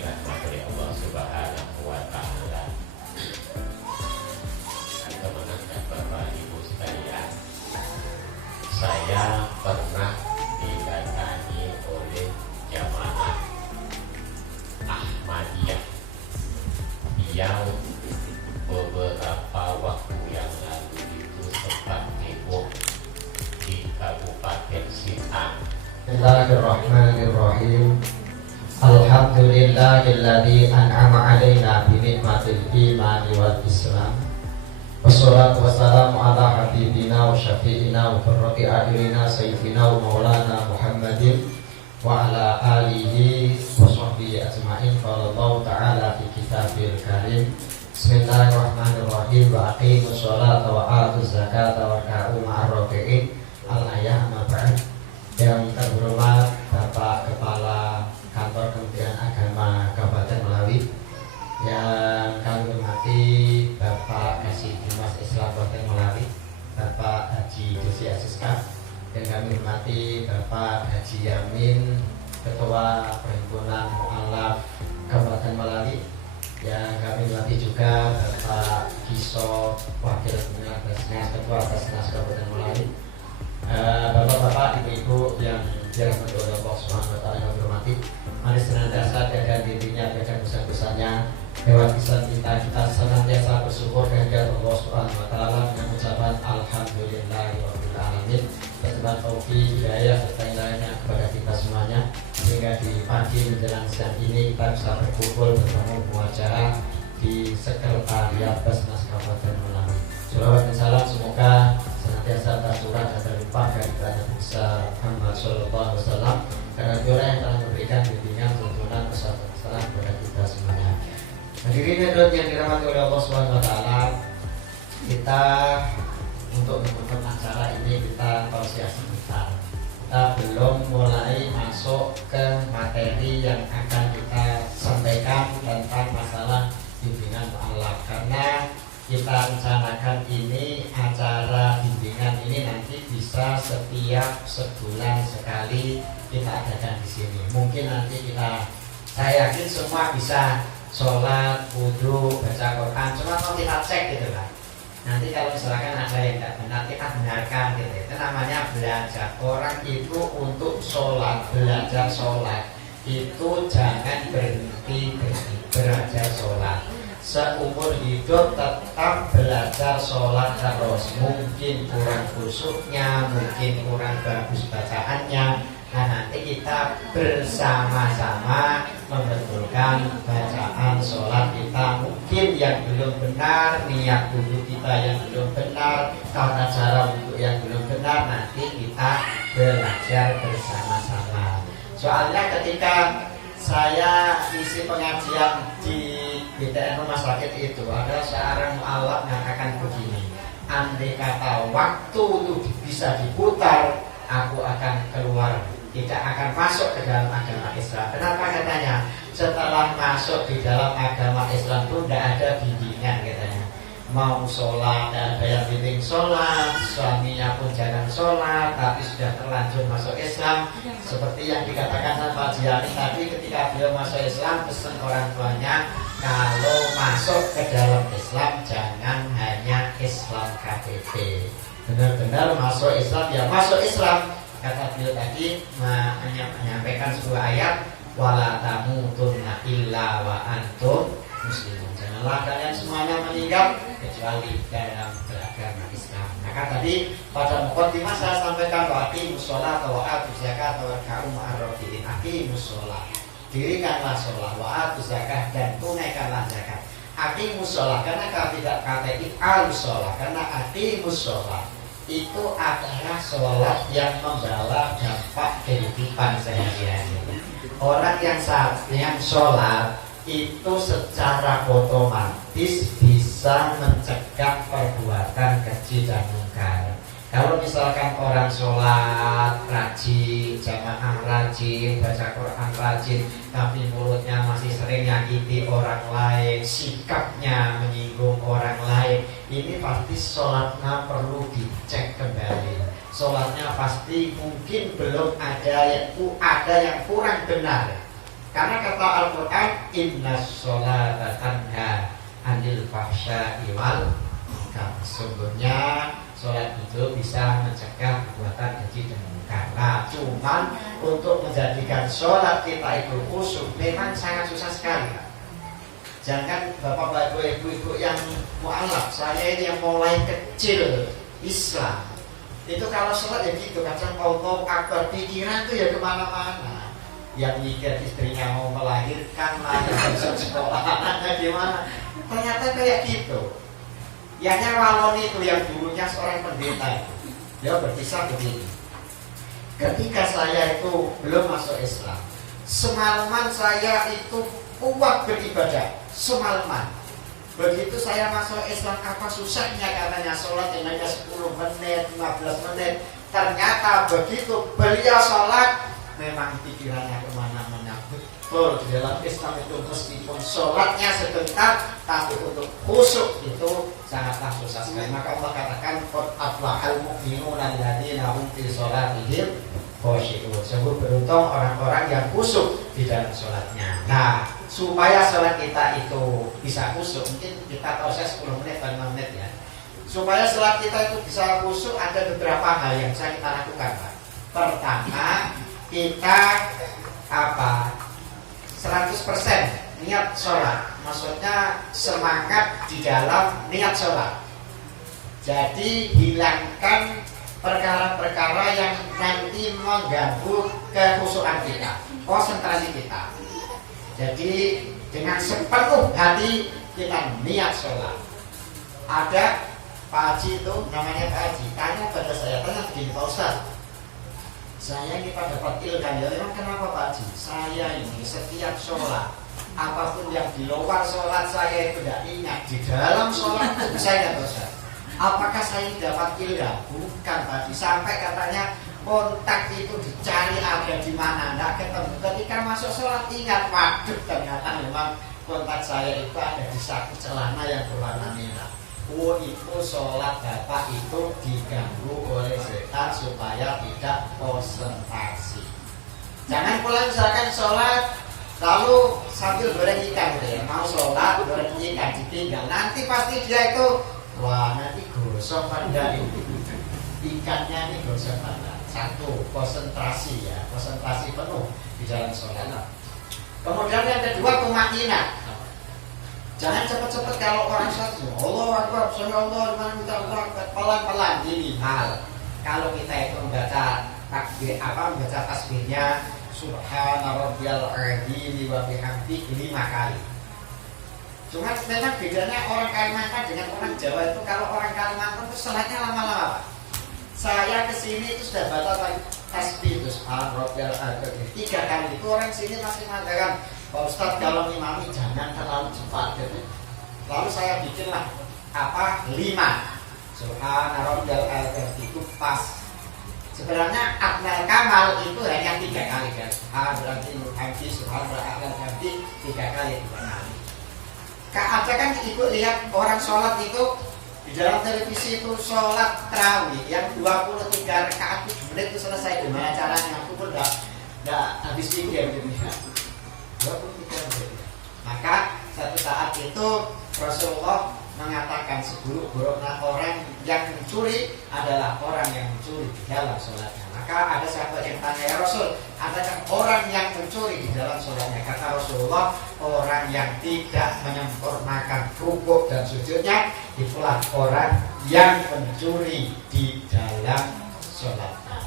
dirahmati Allah Subhanahu wa taala. Teman-teman Bapak Ibu sekalian, saya pernah didatangi oleh jamaah Ahmadiyah yang beberapa waktu yang lalu itu sempat heboh di Kabupaten Sintang. Bismillahirrahmanirrahim. Alhamdulillahilladzi an'ama 'alaina bi ni'matil iman wal islam. Wassalatu wassalamu ala habibina wa syafi'ina wa qurrati a'yunina sayyidina wa maulana Muhammadin wa ala alihi wa sahbihi ajma'in. Qala Allah ta'ala fi kitabil karim. Bismillahirrahmanirrahim. Wa aqimus sholata wa atuz zakata wa ka'u ma'ar rafi'in. Al-ayah ma ba'd. Yang terhormat Bapak Kepala Kantor Kementerian Agama Kabupaten Melawi, yang kami hormati Bapak Kasih Humas Islam Kabupaten Melawi, Bapak Haji Josi Asiska, dan kami hormati Bapak Haji Yamin, Ketua Perhimpunan Mu'alaf Kabupaten Melawi, yang kami hormati juga Bapak Kiso, Wakil Pimpinan Basnas, Ketua Basnas Kabupaten Melawi, bapak-bapak, ibu-ibu yang dirahmati oleh Allah Subhanahu wa taala, yang hormati, mari senantiasa jaga dirinya, jaga dosa-dosanya, lewat kisah kita senantiasa bersyukur kehadirat Allah Subhanahu wa taala dengan ucapan alhamdulillahirabbil alamin, berterima taufik, hidayah serta hidayahnya kepada kita semuanya, sehingga di pagi menjelang siang ini kita bisa berkumpul bertemu muajarah di Sekretariat Basnas Kabupaten Melawi. Shalawat dan salam semoga senantiasa tercurah dan terlimpah dari Raja besar Muhammad Sallallahu Alaihi Wasallam, karena dia yang telah memberikan bimbingan, tuntunan, pesan-pesan kepada kita semuanya. Hadirin hadirat yang dirahmati oleh Allah Subhanahu Wa Taala, kita untuk menutup acara ini kita tausiah sebentar. Kita belum mulai masuk ke materi yang akan kita sampaikan tentang masalah bimbingan mu'alaf, karena kita rencanakan ini acara bimbingan ini nanti bisa setiap sebulan sekali kita adakan di sini. Mungkin nanti saya yakin semua bisa sholat, wudhu, baca Quran, cuma mau kita cek gitu lah. Nanti kalau misalkan ada yang tidak benar, kita benarkan gitu. Itu namanya belajar. Orang itu untuk sholat, belajar sholat itu jangan berhenti belajar sholat. Seumur hidup tetap belajar sholat terus. Mungkin kurang khusyuknya, mungkin kurang bagus bacaannya. Nah, nanti kita bersama-sama membetulkan bacaan sholat kita. Mungkin yang belum benar, niat wudhu kita yang belum benar, tata cara wudhu yang belum benar, nanti kita belajar bersama-sama. Soalnya ketika saya isi pengajian di BTN Rumah Sakit itu, ada seorang mu'alaf yang akan begini, andai kata waktu itu bisa diputar, aku akan keluar, tidak akan masuk ke dalam agama Islam. Kenapa katanya? Setelah masuk di dalam agama Islam itu tidak ada bimbingan katanya. Mau sholat, tidak ada yang bimbing sholat, suaminya pun jangan sholat, tapi sudah terlanjur masuk Islam. Seperti yang dikatakan sama Jiani tadi, ketika beliau masuk Islam, pesan orang tuanya, kalau masuk ke dalam Islam jangan hanya Islam KTP, benar-benar masuk Islam, ya masuk Islam. Kata beliau tadi menyampaikan sebuah ayat, wala tamutunna illa wa antum muslimun. Janganlah kalian semuanya meninggal kecuali dalam beragama Islam. Maka tadi pada muqaddimah saya sampaikan wa aqimus sholata wa atuz zakata wa ka'u ma'ar rafi'in. Aqimus sholat, dirikanlah sholat, wa atuz zakah, dan tunaikanlah zakat. Aqimus sholat, karena kalau tidak kata if'alus sholat, karena aqimus sholat itu adalah sholat yang membawa dampak kehidupan sehari-hari. Orang yang sholat itu secara otomatis bisa mencegah perbuatan keji dan mungkar. Kalau misalkan orang sholat rajin, jamaah rajin, baca Quran rajin, tapi mulutnya masih sering nyakiti orang lain, sikapnya menyinggung orang lain, ini pasti sholatnya perlu dicek kembali. Sholatnya pasti mungkin belum ada yang kurang benar. Karena kata Al-Quran, inna sholata tanha anil fahsya'i wal munkar. Sesungguhnya sholat itu bisa mencegah perbuatan keji dan munkar. Nah, cuman untuk menjadikan sholat kita itu khusyuk memang sangat susah sekali, Pak. Jangan bapak-bapak, ibu-ibu yang mu'alaf, saya ini yang mulai kecil Islam itu kalau sholat ya gitu, kadang Allah akbar, pikiran tuh ya kemana-mana. Yang mikir istrinya mau melahirkan lah, yang besok sekolah anaknya gimana, ternyata kayak gitu. Yang Walon itu yang dulunya seorang pendeta itu, dia berkisah begini. Ketika saya itu belum masuk Islam, semalaman saya itu kuat beribadah, semalaman. Begitu saya masuk Islam, apa susahnya katanya sholat yang hanya 10 menit, 15 menit. Ternyata begitu beliau sholat, memang pikirannya kemana-mana. Betul, di dalam Islam itu meskipun sholatnya sebentar, tapi untuk khusyuk itu sangatlah susah sekali. Maka Allah katakan qad aflahal mu'minuna alladzina hum fi sholatihim khushu'un. Sungguh beruntung orang-orang yang khusyuk di dalam sholatnya. Nah, supaya sholat kita itu bisa khusyuk, mungkin kita tahu saya 10 menit atau 5 menit ya. Supaya sholat kita itu bisa khusyuk, ada beberapa hal yang bisa kita lakukan, Pak. Pertama, kita 100% niat sholat. Maksudnya semangat di dalam niat sholat. Jadi hilangkan perkara-perkara yang nanti mengganggu kekhusyukan kita, konsentrasi kita. Jadi dengan sepenuh hati kita niat sholat. Ada Pak Haji itu, namanya Pak Haji, tanya pada saya, tanya begini, Pak Ustaz, saya ini pada dapat ilham, ya memang kenapa Pak Haji? Saya ini setiap sholat, apapun yang di luar sholat saya itu tidak ingat, di dalam sholat itu saya ingat, Ustaz. Apakah saya dapat ilham? Bukan Pak Haji, sampai katanya kontak itu dicari ada di mana, tidak ketemu. Ketika masuk sholat ingat, waduh ternyata memang kontak saya itu ada di saku celana yang berwarna merah. Oh, itu sholat Bapak itu diganggu oleh setan supaya tidak konsentrasi. Jangan pula misalkan sholat lalu sambil goreng ikan gitu ya, mau sholat goreng ikan ditinggal, nanti pasti dia itu wah nanti gosong pada ikannya ini gosong pada. Satu, konsentrasi ya, konsentrasi penuh di dalam sholat. Kemudian yang kedua, tumakninah. Jangan cepat-cepat kalau orang sholat, Allah Akbar, Allah, pelan-pelan ini hal. Kalau kita itu membaca takbir, membaca tasbihnya Subhana rabbiyal adzim wa bihamdi 5 kali. Cuma memang bedanya orang Kalimantan dengan orang Jawa itu, kalau orang Kalimantan itu sholatnya lama-lama. Saya kesini itu sudah baca tasbih itu Subhana rabbiyal adzim 3 kali. Itu orang sini masih mengatakan, Pak Ustadz kalau imami jangan terlalu cepat gitu. Lalu saya bikinlah 5 Subhana rabbiyal adzim itu pas. Sebenarnya Abnal Kamal itu hanya 3 kali kan. Subhana rabbiyal adzim 3 kali. Ada kan ibu lihat orang sholat itu di dalam televisi itu sholat tarawih yang 23 rakaat 7 menit itu selesai. Gimana caranya? Aku pun enggak habis pikir gitu ya. Maka satu saat itu Rasulullah mengatakan seburuk-buruknya orang yang mencuri adalah orang yang mencuri di dalam sholatnya. Maka ada sahabat yang tanya, ya Rasul, adakah orang yang mencuri di dalam sholatnya? Kata Rasulullah, orang yang tidak menyempurnakan rukuk dan sujudnya, itulah orang yang mencuri di dalam sholatnya.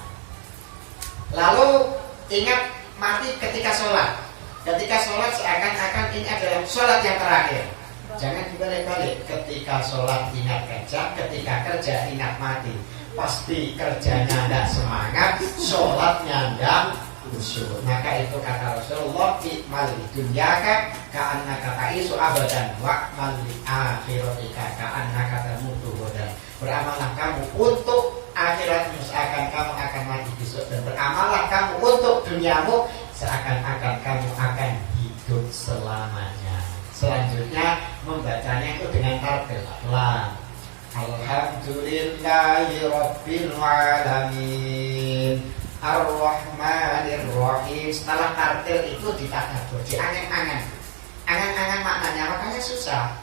Lalu ingat mati ketika sholat. Ketika sholat seakan-akan ini adalah sholat yang terakhir. Jangan dibalik-balik. Ketika sholat ingat kerja, ketika kerja ingat mati. Pasti kerjanya tidak semangat, sholatnya tidak khusyuk. Maka itu kata Rasulullah, ikmal di dunyaka ka'annaka ta'isu abadan wa'mal li akhiratika ka'annaka tamutu abadan. Beramallah kamu untuk akhiratmu seakan kamu akan mati besok, dan beramallah kamu untuk duniamu seakan-akan kamu akan hidup selamanya. Selanjutnya membacanya itu dengan tartil pelan. Alhamdulillahi Rabbil Alamin Ar-Rahmanir Rahim. Setelah tartil itu ditadabur, diangen-angen. maknanya, makanya susah.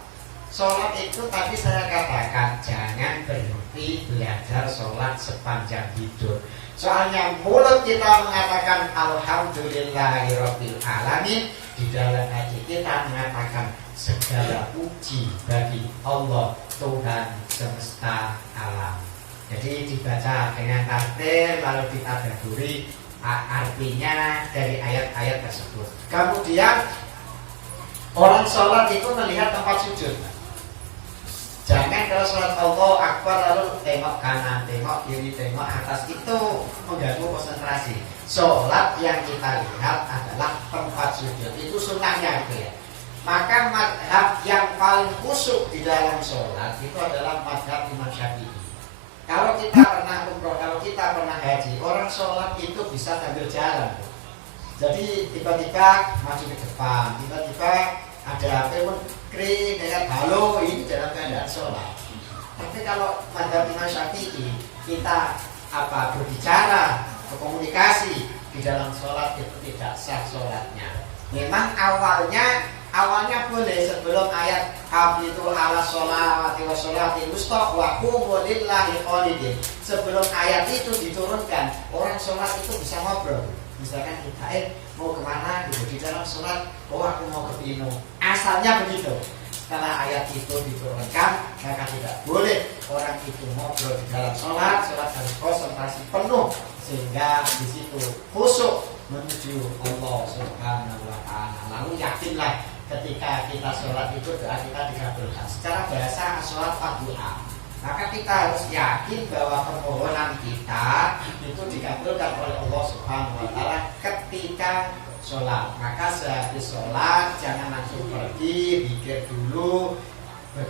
Sholat itu tadi saya katakan jangan berhenti belajar sholat sepanjang hidup. Soalnya mulut kita mengatakan alhamdulillahirabbil alamin, di dalam hati kita mengatakan segala puji bagi Allah Tuhan semesta alam. Jadi dibaca dengan tartil lalu ditadabburi artinya dari ayat-ayat tersebut. Kemudian orang sholat itu melihat tempat sujud. Jangan kalau sholat Allah Akbar lalu tengok kanan, tengok kiri, tengok atas, itu mengganggu konsentrasi. Sholat yang kita lihat adalah tempat sujud, itu sunnahnya gitu ya. Maka madhab yang paling khusyuk di dalam sholat itu adalah madhab Imam Syafi'i. Kalau kita pernah umroh, kalau kita pernah haji, orang sholat itu bisa sambil jalan. Jadi tiba-tiba maju ke depan, tiba-tiba ada telepon kering dengan halo, ini dalam keadaan sholat. Tapi kalau madhab Imam Syafi'i, kita berbicara, berkomunikasi di dalam sholat itu tidak sah sholatnya. Memang awalnya boleh sebelum ayat hafizu ala sholati wa sholati wusta wa qumu lillahi qanidin. Sebelum ayat itu diturunkan, orang sholat itu bisa ngobrol. Misalkan kita mau kemana gitu di dalam sholat, aku mau ke Pino. Asalnya begitu. Setelah ayat itu diturunkan, maka tidak boleh orang itu ngobrol di dalam sholat. Sholat harus konsentrasi penuh sehingga di situ khusyuk menuju Allah Subhanahu wa Ta'ala. Lalu yakinlah ketika kita sholat itu doa kita dikabulkan. Secara bahasa sholat Fatiha. Maka kita harus yakin bahwa permohonan kita itu dikabulkan oleh Allah Subhanahu wa Ta'ala ketika sholat. Maka sehabis sholat jangan langsung pergi, pikir dulu,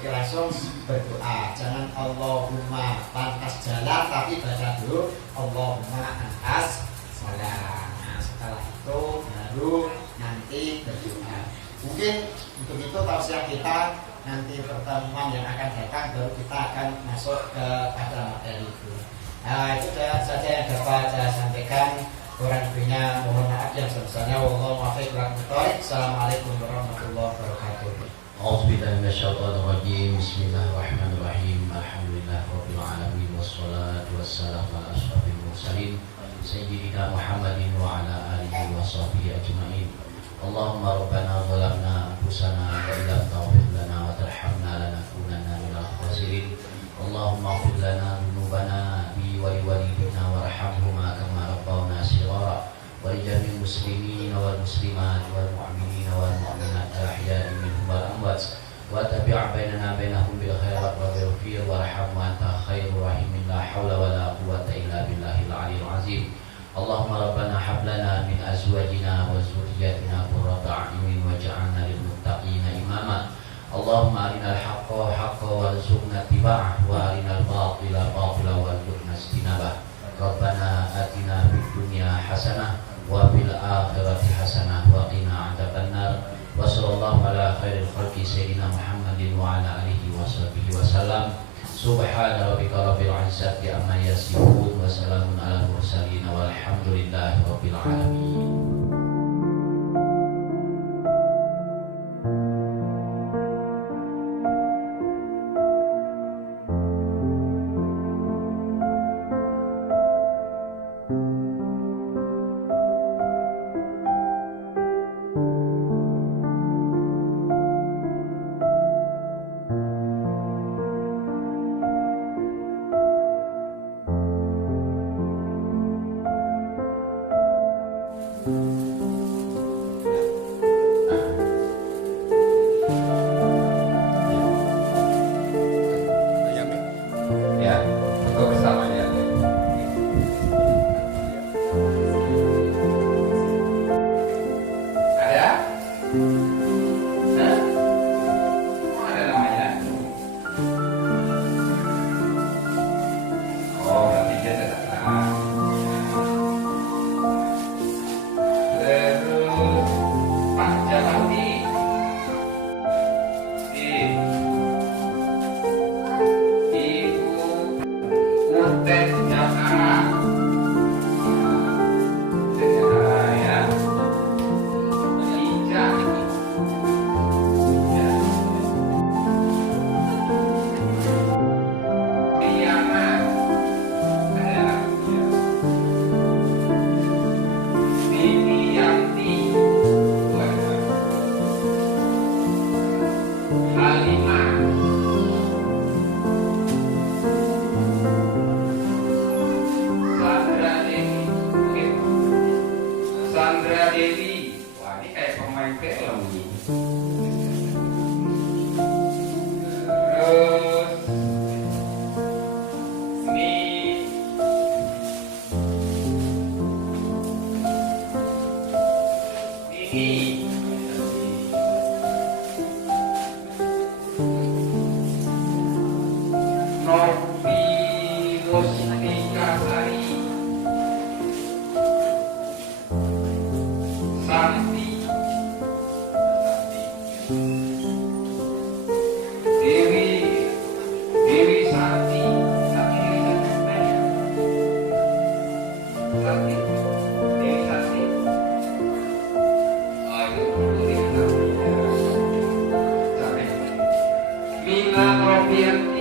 langsung berdoa. Jangan Allahumma lantas jalan, tapi baca dulu Allahumma antas salam. Nah, setelah itu baru nanti berdoa. Mungkin untuk itu tausiah kita, nanti pertemuan yang akan datang baru kita akan masuk ke pada materi itu. Nah, itu saja yang dapat saya sampaikan. Kurang lebihnya mohon maaf yang sebesarnya. Wallahu muwaffiq ila aqwamit thoriq. Assalamualaikum warahmatullahi wabarakatuh. A'udzubillahi minasyaitonir rajim. Bismillahirrahmanirrahim. Alhamdulillahirabbil alamin wassalatu wassalamu ala asyrofil mursalin sayyidina Muhammadin wa ala alihi wa sahbihi ajmain. Allahumma rabbana zalamna anfusana wa illam taghfir lana wa tarhamna lanakunanna minal khasirin. Allahumma ighfir lana dzunubana wa liwalidina warhamhuma kama rabbawna shighara wa li jami'il muslimina wal muslimat wal mu'minina wal mu'minat ahya'i minhum wal amwat wa tabi' bainana bainahum bil khairat wa bil fir warham wa anta khairur rahimin. La haula wa la quwwata illa billahil aliyyil azim. Allahumma rabbana hab lana min azwajina wa dzurriyyatina qurrata a'yunin waj'alna lil muttaqina imama. Allahumma arinal haqqa haqqan warzuqna ittiba'ah wa arinal batila batilan warzuqna ijtinabah. Rabbana atina fid dunya hasanah wa fil akhirati hasanah wa qina adzabannar. Wa sallallahu ala khairil khalqi sayyidina Muhammadin wa ala alihi wa sahbihi wasallam. Subhana rabbika rabbil izzati amma yasifun wa salamun alal mursalin walhamdulillahi rabbil alamin. Romi. Terus ini Novi Mustika Sari, Santi, Dewi Santi, Santi, Dewi Santi. Oh, itu perlu diingat. Mila Novianti.